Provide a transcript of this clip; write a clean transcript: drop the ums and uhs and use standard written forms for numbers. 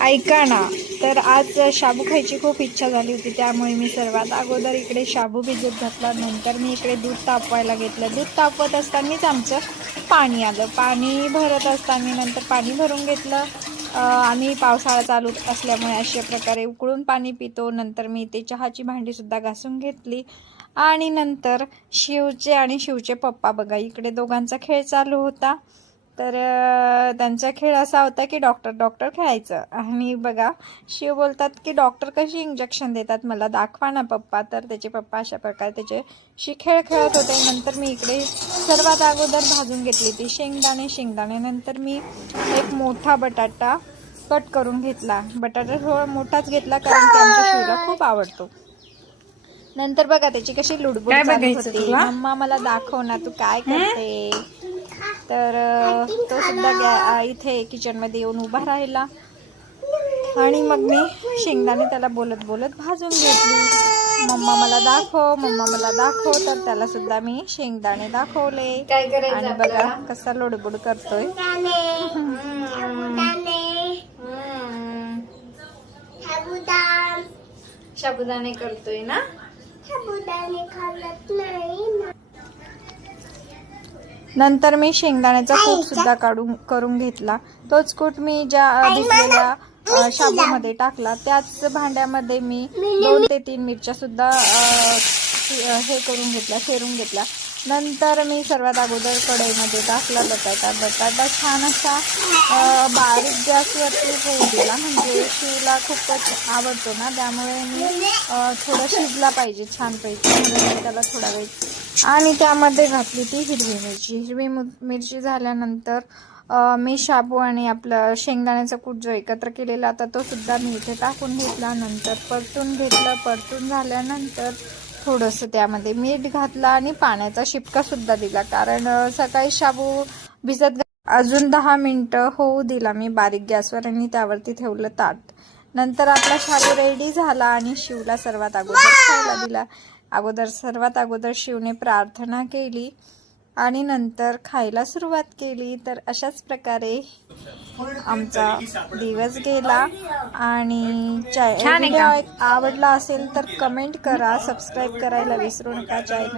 ऐका ना, तर आज शाबू खायची खूप इच्छा झाली होती, त्यामुळे मी सर्वात अगोदर इकडे शाबू भिजत घातला. नंतर मी इकडे दूध तापवायला घेतलं. दूध तापवत असतानाच आमचं पाणी आलं. पाणी भरत असताना नंतर पाणी भरून घेतलं. आम्ही पावसाळा चालू असल्यामुळे अशा प्रकारे उकळून पाणी पितो. नंतर मी ते चहाची भांडीसुद्धा घासून घेतली. आणि नंतर शिवचे आणि शिवचे पप्पा बघा, इकडे दोघांचा खेळ चालू होता. तर त्यांचा खेळ असा होता की डॉक्टर खेळायचं. आणि बघा, शिव बोलतात की डॉक्टर कशी इंजेक्शन देतात, मला दाखवा ना पप्पा. तर त्याचे पप्पा अशा प्रकारे त्याच्याशी खेळ खेळत होते. नंतर मी इकडे सर्वात अगोदर भाजून घेतली ती शेंगदाणे. नंतर मी एक मोठा बटाटा कट करून घेतला. बटाटा थोडा मोठाच घेतला कारण की आमच्या शिवला खूप आवडतो. नंतर बघा त्याची कशी लुडबुड चालू होती, मम्मा मला दाखव ना तू काय करते. तर तो सुद्धा इथे किचनमध्ये येऊन उभा राहिला. आणि मग मी शेंगदाणे त्याला बोलत भाजून घेतली. मम्मा मला दाखव. तर त्याला सुद्धा मी शेंगदाणे दाखवले. आणि बघा कसा लुडबुड करतोय. साबुदाणे करतोय ना. नंतर मी शेंगदाण्याचा कूट सुद्धा करून घेतला. तोच कूट मी ज्या भिजलेल्या शाबूमध्ये टाकला. त्याच भांड्यामध्ये मी 2 ते 3 मिरच्या सुद्धा हे करून घेतल्या, फेरून घेतल्या. नंतर मी सर्वात अगोदर कढईमध्ये टाकला बटाटा छान असा बारीक गॅसवरती होऊ दिला. म्हणजे शिवला खूपच आवडतो ना, त्यामुळे मी थोडं शिजला पाहिजे छानपैकी, म्हणून त्याला थोडा वेळ. आणि त्यामध्ये घातली ती हिरवी मिरची झाल्यानंतर मी शाबू आणि आपलं शेंगदाण्याचा कूट जो एकत्र केलेला आता तो सुद्धा मी इथे टाकून घेतला. नंतर परतून झाल्यानंतर थोडंसं त्यामध्ये मीठ घातलं आणि पाण्याचा शिपका सुद्धा दिला, कारण सकाळी शाबू भिजत अजून 10 मिनिटं होऊ दिला मी बारीक गॅसवर आणि त्यावरती ठेवलं ताट. नंतर आपला शाबू रेडी झाला आणि शिवला सर्वात अगोदर खायला दिला. सर्वात अगोदर शिवने प्रार्थना केली आणि नंतर खायला सुरुवात केली. तर अशाच प्रकारे आमचा दिवस गेला. आणि व्हिडिओ आवडला असेल तर कमेंट करा, सबस्क्राईब करायला विसरू नका चॅनल.